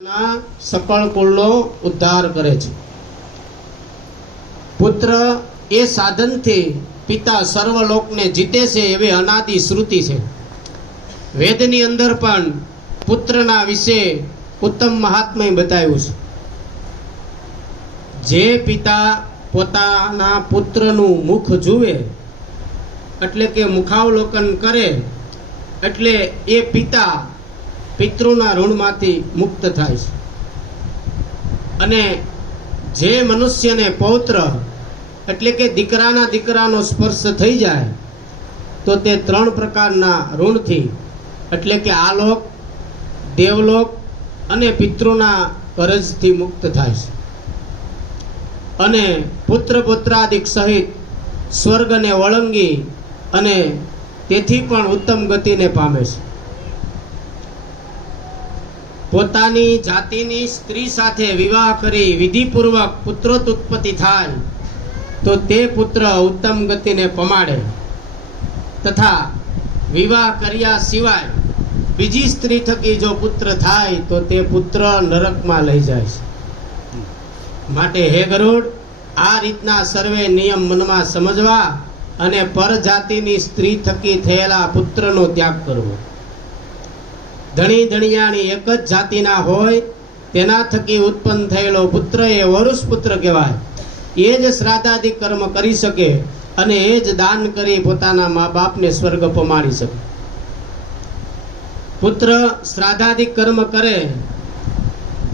सकल कुळનો उद्धार करे छे। पुत्र ए साधन थी पिता सर्वलोक ने जीते छे एवी अनादि श्रुति छे। वेदनी अंदर पण पुत्रना विषे उत्तम महात्म्य बताव्युं छे। जे पिता पोताना पुत्रनुं मुख जुए एटले के मुखावलोकन करे एटले ए पिता पितृना ऋणमांथी मुक्त थाय छे। अने जे मनुष्यने पौत्र एटले के दीकराना दीकरानो स्पर्श थई जाय तो ते त्रण प्रकारना ऋणथी एटले के आलोक, देवलोक अने पितृना कर्जथी मुक्त थाय छे। अने पुत्र पुत्रादिक सहित स्वर्गने वळंगी अने तेथी पण उत्तम गतिने पामे छे। पोतानी जातिनी स्त्री साथे विवाह करी विधिपूर्वक पुत्रोत्पत्ति थाय तो ते पुत्र उत्तम गतिने पमाड़े तथा विवाह कर्या सिवाय बीजी स्त्री थकी जो पुत्र थाय तो ते पुत्र नरकमां लई जाय छे। माटे हे गरुड़ आ रीतना सर्वे नियम मनमा समजवा अने परजातिनी स्त्री थकी थयेला पुत्रनो त्याग करवो। धणी धणियाणी एक ज जातिना होय तेना थकी उत्पन्न थयेलो पुत्र ए वरुष पुत्र कहेवाय। ए ज श्राद्धादि कर्म करी सके अने ए ज दान करी पोताना माँ बाप ने स्वर्ग पमाड़ी सके। पुत्र श्राद्धादि कर्म करे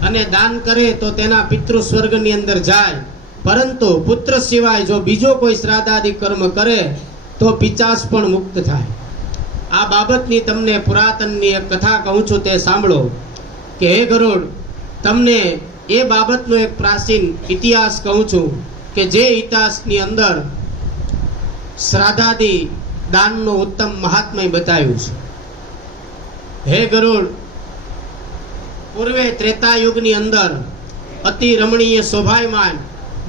अने दान करे तो तेना पितृ स्वर्गनी अंदर जाय, परंतु पुत्र सिवाय जो बीजो कोई श्राद्धादि कर्म करे तो पिचास पण मुक्त थाय। आ बाबतनी तमने पुरातननी एक कथा कहूं छुं ते सांभळो के हे गरुड़ तमने ए बाबतनो एक प्राचीन इतिहास कहूं छुं के जे इतिहासनी अंदर श्राद्धादि दाननो उत्तम महात्म्य बताव्युं छे। हे गरुड़ पूर्वे त्रेता युगनी अंदर अति रमणीय शोभायमान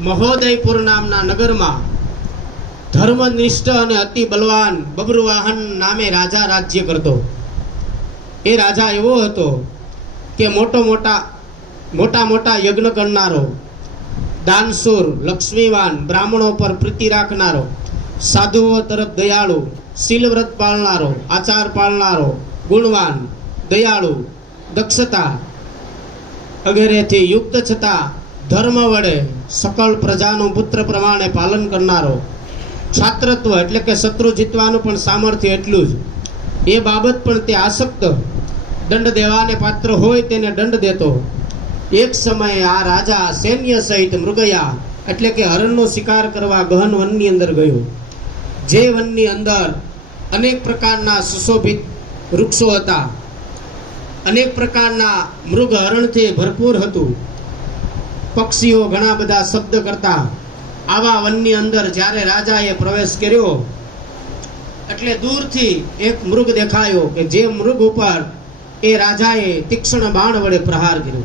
महोदयपुर नामना नगरमा धर्मनिष्ठ अने अति बलवान बब्रुवाहन नामे राजा राज्य करतो। ए राजा एवो हतो के मोटा मोटा यज्ञ करनारो, दानशूर, लक्ष्मीवान, ब्राह्मणों पर प्रीति राखनारो, साधुओं तरफ दयाळु, शीलव्रत पाळनारो, आचार पाळनारो, गुणवान, दयाळु, दक्षता वगैरेथी युक्त छता धर्म वडे सकल प्रजानुं पुत्र प्रमाणे पालन करनारो, छात्रत्व एटले के शत्रु जीतवानुं पण सामर्थ्य एटलुं ज। ए बाबत पण ते आसक्त दंड देवाने पात्र होय तेने दंड देतो। एक समय आ राजा सैन्य सहित मृगया एटले के हरणनो शिकार करवा गहन वननी अंदर गयो। जे वननी अंदर अनेक प्रकारना सुशोभित वृक्षो हता, अनेक प्रकारना मृग हरणथी भरपूर हतुं। पक्षीओ घणा बधा शब्द करता। आवा वननी अंदर ज्यारे राजाए प्रवेश कर्यो एटले दूरथी एक मृग देखायो के जे मृग उपर ए राजाए तीक्ष्ण बाण वडे प्रहार कर्यो,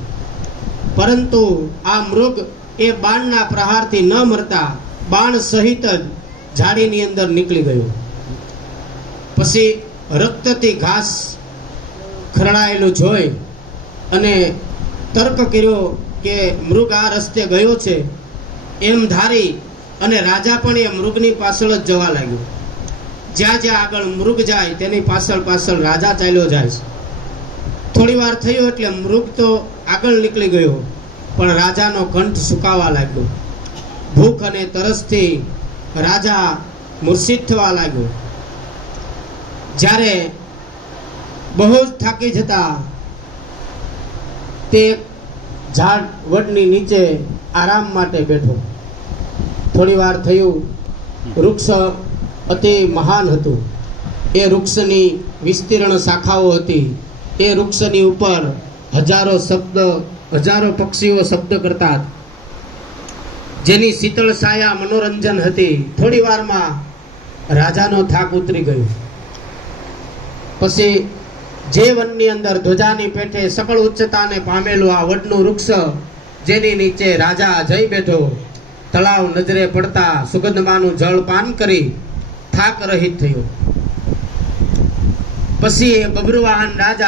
परंतु आ मृग ए बाणना प्रहारथी न मरता बाण सहित ज झाड़ीनी अंदर निकली गयो। पछी रक्तथी घास खरडायेલું જોઈ અને તર્ક કર્યો કે મૃગ આ રસ્તે ગયો છે एम धारी अने राजा पण ए मृगनी पाछळ ज जवा लाग्यो। ज्यां ज्यां आगळ मृग जाय तेनी पाछळ पाछळ राजा चाल्यो जाय। थोड़ी वार थयो एटले मृग तो आगळ निकली गयो पण राजानो कंठ सुकावा लाग्यो। भूख अने तरसथी राजा मूर्छित थवा लाग्यो। ज्यारे बहु थाकी जता ते झाड़ वडनी नीचे आराम माटे बैठो। थोड़ी वार थयुं वृक्ष अति महान हतुं। ए वृक्षनी विस्तीर्ण शाखाओ हती। ए वृक्षनी उपर हजारों पक्षीओ शब्द करता, जेनी शीतल छाया मनोरंजन हती। थोड़ी वार में राजानो थाक उतरी गयो। पछी जे वननी अंदर ध्वजानी पेठे सकल उच्चताने पामेलुं आ वडनुं वृक्ष जेनी नीचे राजा जई बैठो, तलाव नजरे पड़ता सुगंधमानु जल पान करी थाक रहित थयो। पछी बब्रुवाहन राजा